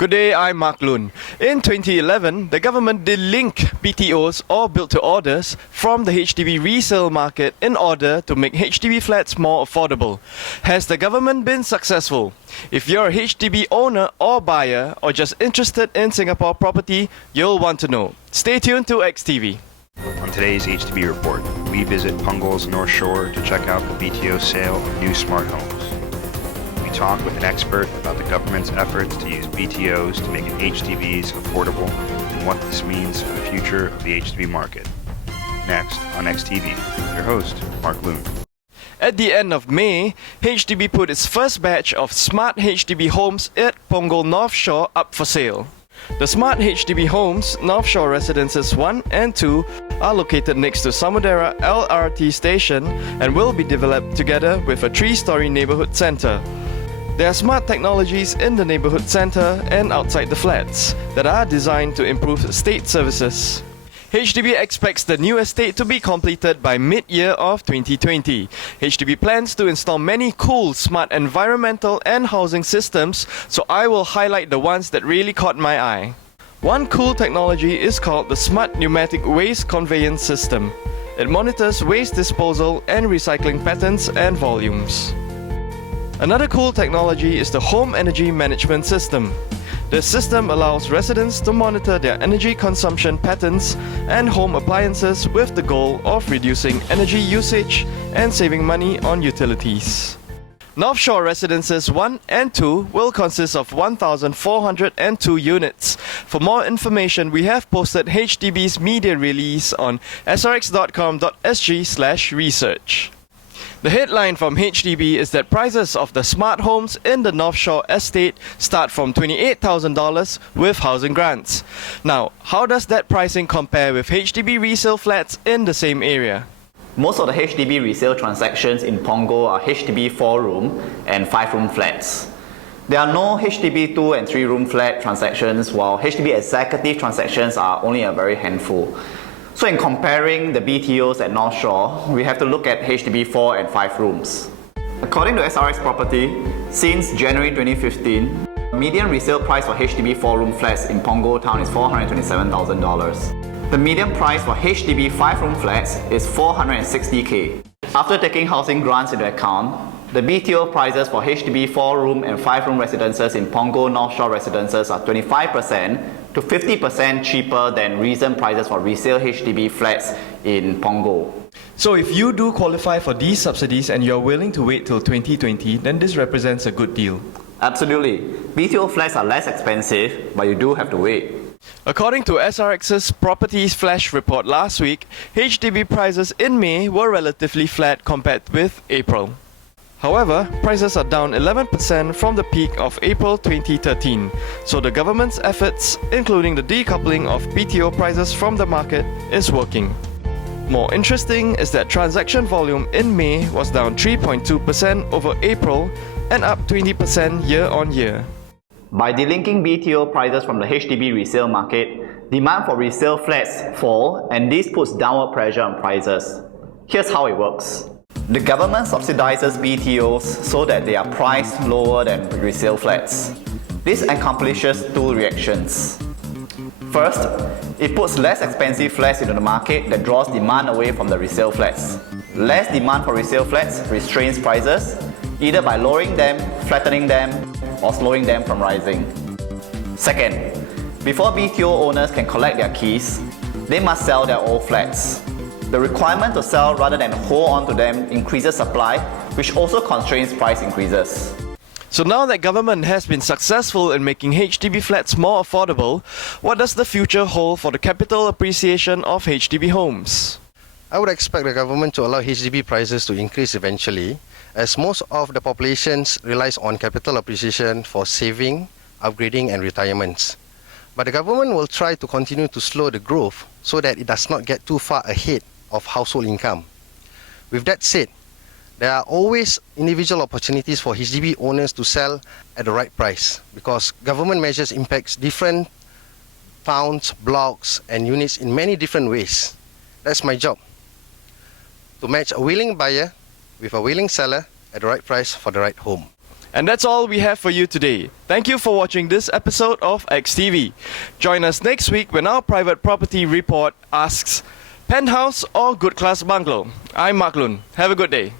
Good day, I'm Mark Loon. In 2011, the government delinked BTOs or built-to-orders from the HDB resale market in order to make HDB flats more affordable. Has the government been successful? If you're a HDB owner or buyer or just interested in Singapore property, you'll want to know. Stay tuned to XTV. On today's HDB report, we visit Punggol's Northshore to check out the BTO sale of new smart homes. We talk with an expert about the government's efforts to use BTOs to make HDBs affordable and what this means for the future of the HDB market. Next on XTV, your host, Mark Loon. At the end of May, HDB put its first batch of smart HDB homes at Punggol Northshore up for sale. The smart HDB homes, Northshore Residences 1 and 2, are located next to Samudera LRT station and will be developed together with a 3-story neighborhood center. There are smart technologies in the neighborhood center and outside the flats that are designed to improve estate services. HDB expects the new estate to be completed by mid-year of 2020. HDB plans to install many cool, smart environmental and housing systems, so I will highlight the ones that really caught my eye. One cool technology is called the Smart Pneumatic Waste Conveyance System. It monitors waste disposal and recycling patterns and volumes. Another cool technology is the Home Energy Management System. This system allows residents to monitor their energy consumption patterns and home appliances with the goal of reducing energy usage and saving money on utilities. Northshore Residences 1 and 2 will consist of 1,402 units. For more information, we have posted HDB's media release on srx.com.sg/research. The headline from HDB is that prices of the smart homes in the Northshore estate start from $28,000 with housing grants. Now, how does that pricing compare with HDB resale flats in the same area? Most of the HDB resale transactions in Punggol are HDB 4-room and 5-room flats. There are no HDB 2 and 3-room flat transactions, while HDB executive transactions are only a very handful. So in comparing the BTOs at Northshore, we have to look at HDB 4 and 5 rooms. According to SRX Property, since January 2015, median resale price for HDB 4-room flats in Punggol town is $427,000. The median price for HDB 5-room flats is $460K. After taking housing grants into account, the BTO prices for HDB 4-room and 5-room residences in Punggol Northshore Residences are 25% to 50% cheaper than recent prices for resale HDB flats in Punggol. So if you do qualify for these subsidies and you're willing to wait till 2020, then this represents a good deal. Absolutely. BTO flats are less expensive, but you do have to wait. According to SRX's Properties Flash report last week, HDB prices in May were relatively flat compared with April. However, prices are down 11% from the peak of April 2013, so the government's efforts, including the decoupling of BTO prices from the market, is working. More interesting is that transaction volume in May was down 3.2% over April and up 20% year-on-year. By delinking BTO prices from the HDB resale market, demand for resale flats fall, and this puts downward pressure on prices. Here's how it works. The government subsidizes BTOs so that they are priced lower than resale flats. This accomplishes two reactions. First, it puts less expensive flats into the market that draws demand away from the resale flats. Less demand for resale flats restrains prices, either by lowering them, flattening them, or slowing them from rising. Second, before BTO owners can collect their keys, they must sell their old flats. The requirement to sell rather than hold on to them increases supply, which also constrains price increases. So now that government has been successful in making HDB flats more affordable, what does the future hold for the capital appreciation of HDB homes? I would expect the government to allow HDB prices to increase eventually, as most of the population relies on capital appreciation for saving, upgrading and retirements. But the government will try to continue to slow the growth so that it does not get too far ahead of household income. With that said, there are always individual opportunities for HDB owners to sell at the right price because government measures impacts different towns, blocks and units in many different ways. That's my job, to match a willing buyer with a willing seller at the right price for the right home. And that's all we have for you today. Thank you for watching this episode of XTV. Join us next week when our private property report asks, penthouse or good class bungalow? I'm Mark Lun. Have a good day.